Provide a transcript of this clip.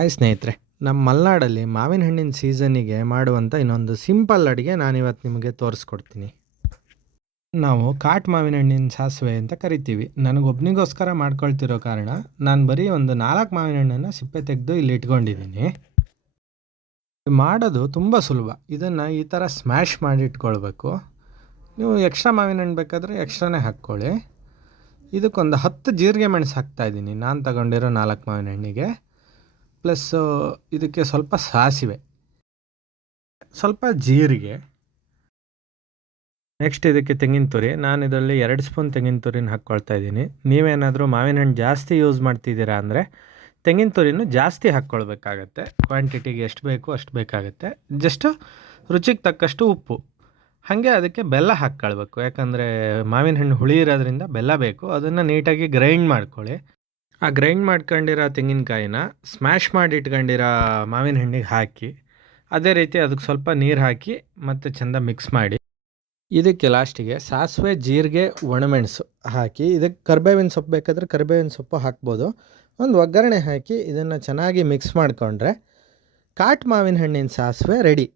Hi ಸ್ನೇಹಿತರೆ, ನಮ್ಮ ಮಲೆನಾಡಲ್ಲಿ ಮಾವಿನ ಹಣ್ಣಿನ ಸೀಸನಿಗೆ ಮಾಡುವಂಥ ಇನ್ನೊಂದು ಸಿಂಪಲ್ ಅಡುಗೆ ನಾನಿವತ್ತು ನಿಮಗೆ ತೋರಿಸ್ಕೊಡ್ತೀನಿ. ನಾವು ಕಾಟ್ ಮಾವಿನ ಹಣ್ಣಿನ ಸಾಸಿವೆ ಅಂತ ಕರಿತೀವಿ. ನನಗೊಬ್ಬನಿಗೋಸ್ಕರ ಮಾಡ್ಕೊಳ್ತಿರೋ ಕಾರಣ ನಾನು ಬರೀ ಒಂದು ನಾಲ್ಕು ಮಾವಿನ ಹಣ್ಣನ್ನು ಸಿಪ್ಪೆ ತೆಗೆದು ಇಲ್ಲಿ ಇಟ್ಕೊಂಡಿದ್ದೀನಿ. ಮಾಡೋದು ತುಂಬ ಸುಲಭ. ಇದನ್ನು ಈ ಥರ ಸ್ಮ್ಯಾಶ್ ಮಾಡಿ ಇಟ್ಕೊಳ್ಬೇಕು. ನೀವು ಎಕ್ಸ್ಟ್ರಾ ಮಾವಿನ ಹಣ್ಣು ಬೇಕಾದರೆ ಎಕ್ಸ್ಟ್ರಾನೇ ಹಾಕ್ಕೊಳ್ಳಿ. ಇದಕ್ಕೊಂದು ಹತ್ತು ಜೀರಿಗೆ ಮೆಣಸು ಹಾಕ್ತಾಯಿದ್ದೀನಿ ನಾನು ತಗೊಂಡಿರೋ ನಾಲ್ಕು ಮಾವಿನ ಹಣ್ಣಿಗೆ. ಪ್ಲಸ್ಸು ಇದಕ್ಕೆ ಸ್ವಲ್ಪ ಸಾಸಿವೆ. ಸ್ವಲ್ಪ ಜೀರಿಗೆ. ನೆಕ್ಸ್ಟ್ ಇದಕ್ಕೆ ತೆಂಗಿನ ತುರಿ. ನಾನು ಇದರಲ್ಲಿ ಎರಡು ಸ್ಪೂನ್ ತೆಂಗಿನ ತುರಿನ ಹಾಕ್ಕೊಳ್ತಾ ಇದ್ದೀನಿ. ನೀವೇನಾದರೂ ಮಾವಿನ ಹಣ್ಣು ಜಾಸ್ತಿ ಯೂಸ್ ಮಾಡ್ತಿದ್ದೀರಾ ಅಂದರೆ, ತೆಂಗಿನ ತುರಿನೂ ಜಾಸ್ತಿ ಹಾಕ್ಕೊಳ್ಬೇಕಾಗತ್ತೆ. ಕ್ವಾಂಟಿಟಿಗೆ ಎಷ್ಟು ಬೇಕು ಅಷ್ಟು ಬೇಕಾಗುತ್ತೆ. ಜಸ್ಟ್ ರುಚಿಗೆ ತಕ್ಕಷ್ಟು ಉಪ್ಪು. ಹಾಗೆ ಅದಕ್ಕೆ ಬೆಲ್ಲ ಹಾಕ್ಕೊಳ್ಬೇಕು. ಯಾಕಂದರೆ ಮಾವಿನ ಹಣ್ಣು ಹುಳಿ ಇರೋದ್ರಿಂದ ಬೆಲ್ಲ ಬೇಕು. ಅದನ್ನು ನೀಟಾಗಿ ಗ್ರೈಂಡ್ ಮಾಡ್ಕೊಳ್ಳಿ. ಆ ಗ್ರೈಂಡ್ ಮಾಡ್ಕೊಂಡಿರೋ ತೆಂಗಿನಕಾಯಿನ ಸ್ಮ್ಯಾಶ್ ಮಾಡಿ ಇಟ್ಕೊಂಡಿರೋ ಮಾವಿನ ಹಣ್ಣಿಗೆ ಹಾಕಿ, ಅದೇ ರೀತಿ ಅದಕ್ಕೆ ಸ್ವಲ್ಪ ನೀರು ಹಾಕಿ ಮತ್ತು ಚೆಂದ ಮಿಕ್ಸ್ ಮಾಡಿ. ಇದಕ್ಕೆ ಲಾಸ್ಟಿಗೆ ಸಾಸಿವೆ, ಜೀರಿಗೆ, ಒಣಮೆಣಸು ಹಾಕಿ, ಇದಕ್ಕೆ ಕರ್ಬೇವಿನ ಸೊಪ್ಪು ಬೇಕಾದರೆ ಕರ್ಬೇವಿನ ಸೊಪ್ಪು ಹಾಕ್ಬೋದು. ಒಂದು ಒಗ್ಗರಣೆ ಹಾಕಿ ಇದನ್ನು ಚೆನ್ನಾಗಿ ಮಿಕ್ಸ್ ಮಾಡಿಕೊಂಡ್ರೆ ಕಾಟ್ ಮಾವಿನ ಹಣ್ಣಿನ ಸಾಸಿವೆ ರೆಡಿ